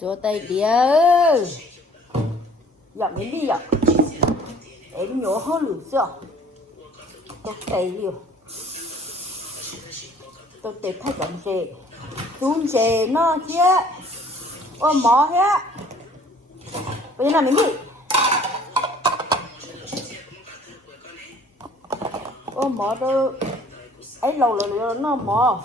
gió tay đĩa dọn đến đi dọn em nhổ hơi lửa chưa tôi tay đi tôi tay thay chọn chè run chè nó chứ ôm mỏ hết bây giờ làm cái gì ôm mỏ đâu ấy lâu rồi nó mỏ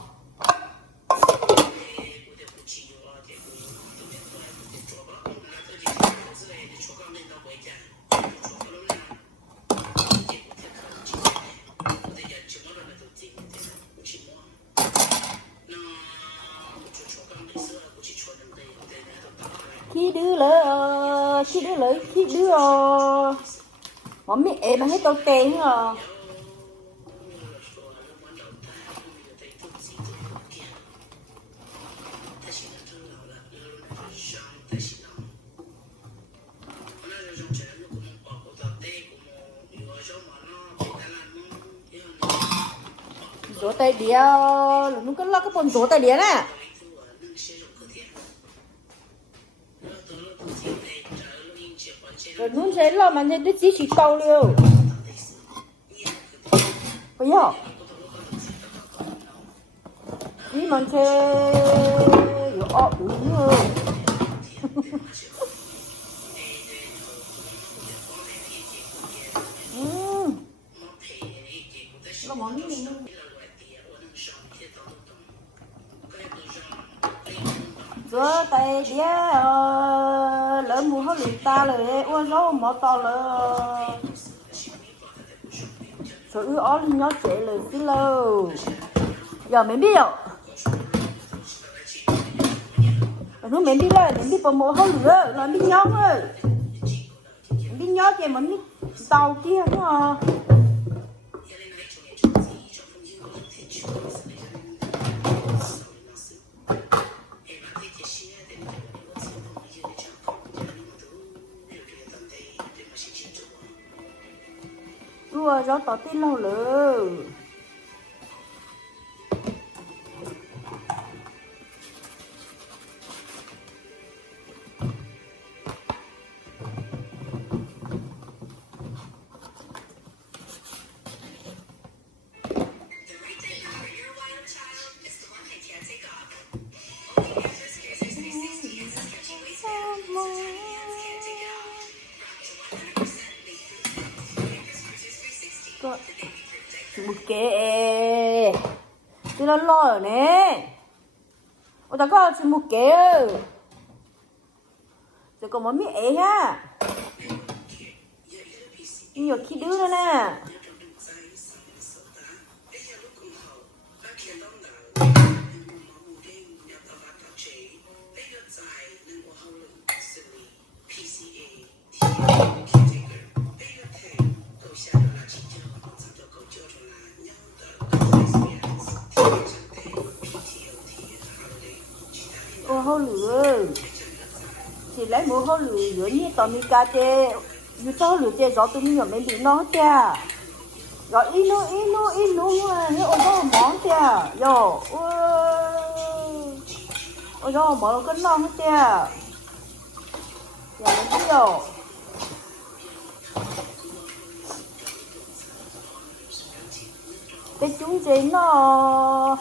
khi đứa món mì ế mà hết tao tên à rửa tay đĩa là nó cứ lo cái phần rửa tay đĩa nè rồi nun sẽ lo mà nên đứa chỉ tàu liều bây giờ đi mà sẽ ở đúng rồi có món gì nữa rửa tay đĩa lỡ mua hết lụt ta rồi uống rau mỏ to rồi rồi ư ó lên nhót chế lời xí lâu giờ mình biết rồi nó mình đi lên mình đi vào mỏ hết lụt rồi là đi nhót rồi đi nhót vậy mà đi tàu kia nữa à đua gió tỏ tin lâu lỡ một kệ tôi lo rồi nè ôi ta có chỉ một kệ rồi còn món mì ế ha nhiều khi đứa nữa nè hô lửa chỉ lấy mua hô lửa như tao mi cá chê như tao lửa chê gió tụi mình ở bên đi nó chà rồi ít nó mà như ôi đó món chà yo ôi đó món cái non hết chà giờ nó biết rồi cái chúng chê nó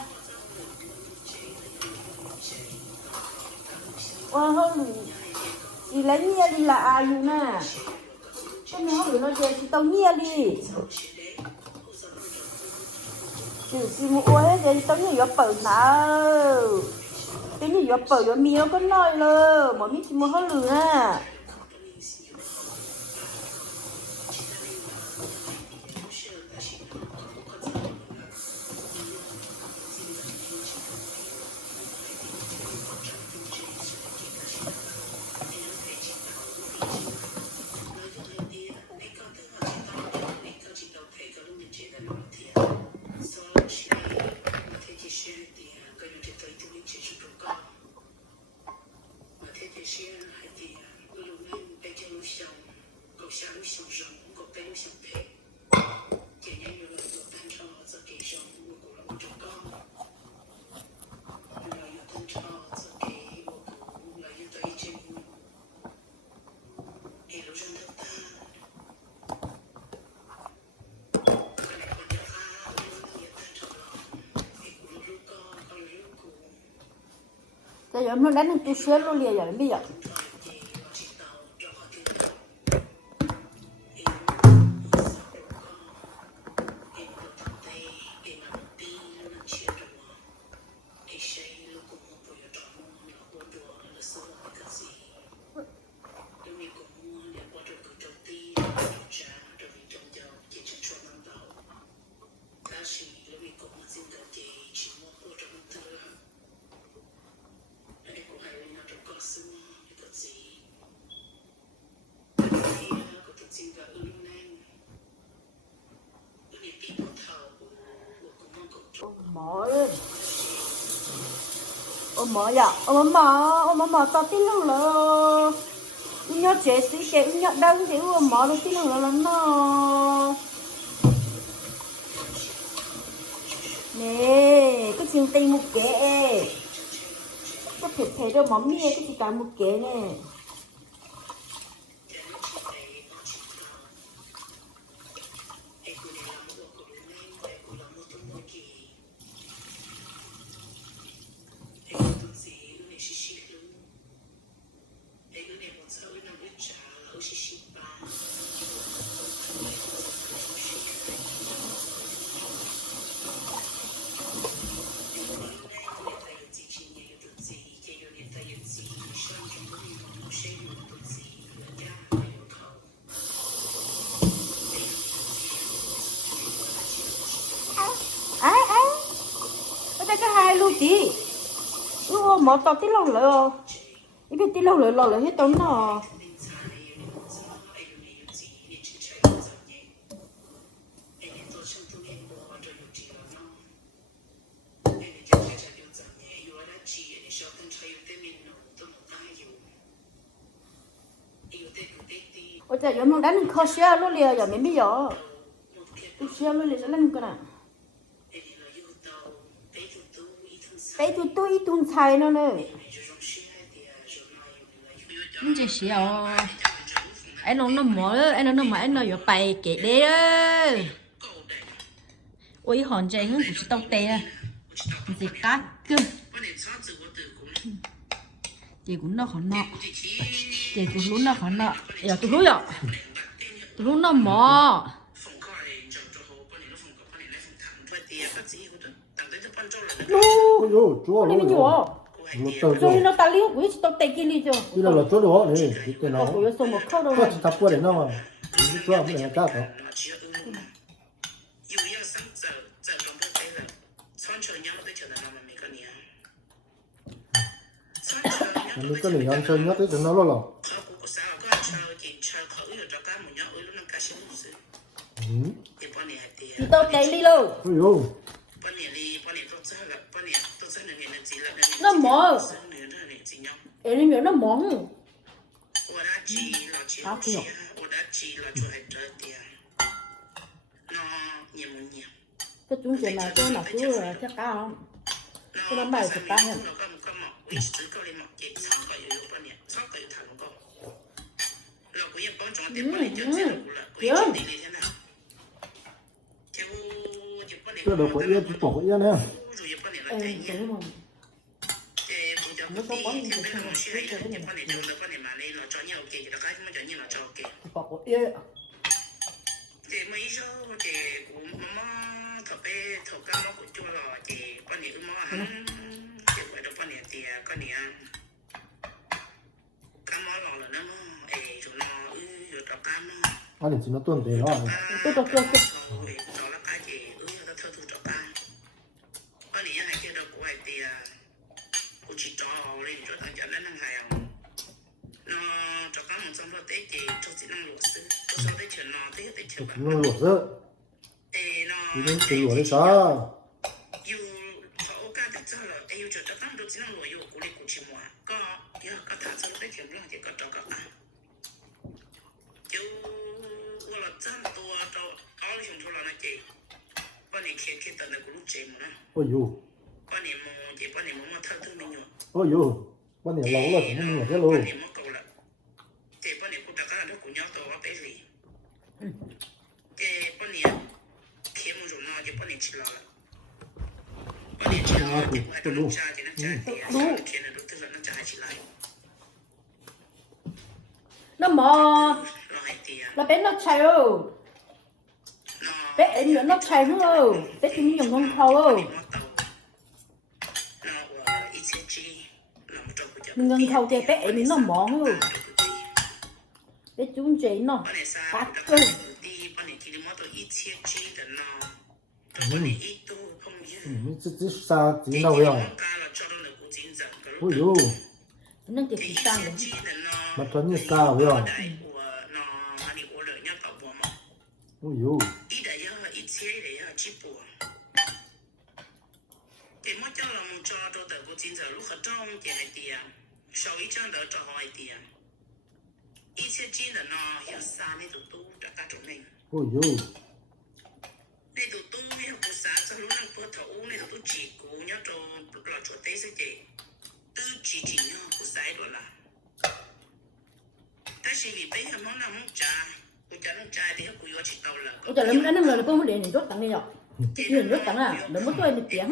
hơn chị lấy nia đi là ai luôn nè cái nó gửi nó chơi chị tao nia đi chị mua hết thì tao nia giọt bự nào cái nia giọt bự giọt mía có nói lơ mà biết chị mua hết lừa nè Bây giờ nó đánh tôi xếp luôn liền rồi bây giờ. Mở dạ, mở tao tin lắm rồi, nhớ chế sĩ chế nhớ đăng chế mở được tin lắm nó, nè cái chuyện tay một kẻ, có thể thấy được mắm mía cái chỉ cả một kẻ nè. Cái hai luôn chị, lúc mở tao tí lòng rồi, ít biết tí lòng rồi hết tốn nó. Ôi trời, giờ nó đánh khó xé luôn liền giờ mình bây giờ, tôi xé luôn liền sẽ lên cái nào. Cái tôi tuần xài nó nữa. Không chỉ xíu, anh nó mở, anh nó mở, anh nó vừa bày kệ đấy á. Ôi hòn chạy hơn cũng tao tè, gì cắt cơ. Chị cũng nó khó nọ, chị cũng lúc nó khó nọ, giờ tôi lúc rồi, tôi lúc nó mở. Ôi chúa Đi mình luôn rồi nó ta liu quý tao tay kia đi cho. đi là chỗ đó này cái nó Tôi xong một khâu đâu có rồi. chỉ tập qua để nó mà chúa không để cá cả mình có người ăn chơi nhớ tới nó lo lắng Thì tao tay đi luôn. ôi dồi Nó mở. Em nhớ nó mỏng. À không. Cái chúng chỉ là tôi là cứ chắc cao không? Cái nó bài thì cao hơn. cái đầu của yên chỉ bỏ của yên nè Em thấy không? Nó có bóng như thế nào? Bỏ của yên. anh chỉ nó tuần tiền đó Tôi. nó luộc rớt đi đến từ luộc đấy sao ôi dồi ôi dồi quan điểm lâu là cũng không hiểu luôn nó mò là bé nó chạy ơ bé em nữa nó chạy nữa ơ bé chúng nhung không thâu ơ mình ngân thâu thì bé em nó mò ơ bé chúng chị nó tát ơ这啥真到呀？哦哟， nó thì chỉ sang đấy 那专业啥呀？哦哟， 哦哟， ôi trời lắm cái nó là bơm điện rốt tặng đi rồi tiền rốt tặng à đừng có tôi bị tiếng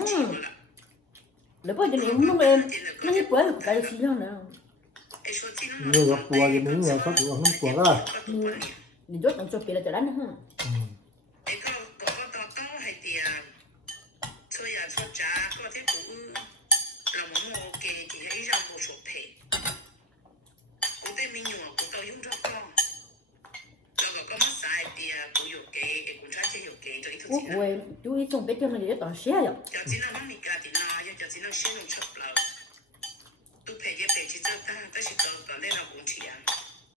đừng có chuyện em không em nó như quế được cái gì nữa 那个锅也没有，他锅很锅啊。 你rốt tặng cho kia là trời đánh nữa 我chú ý trong bé cho mình để tỏ xe rồi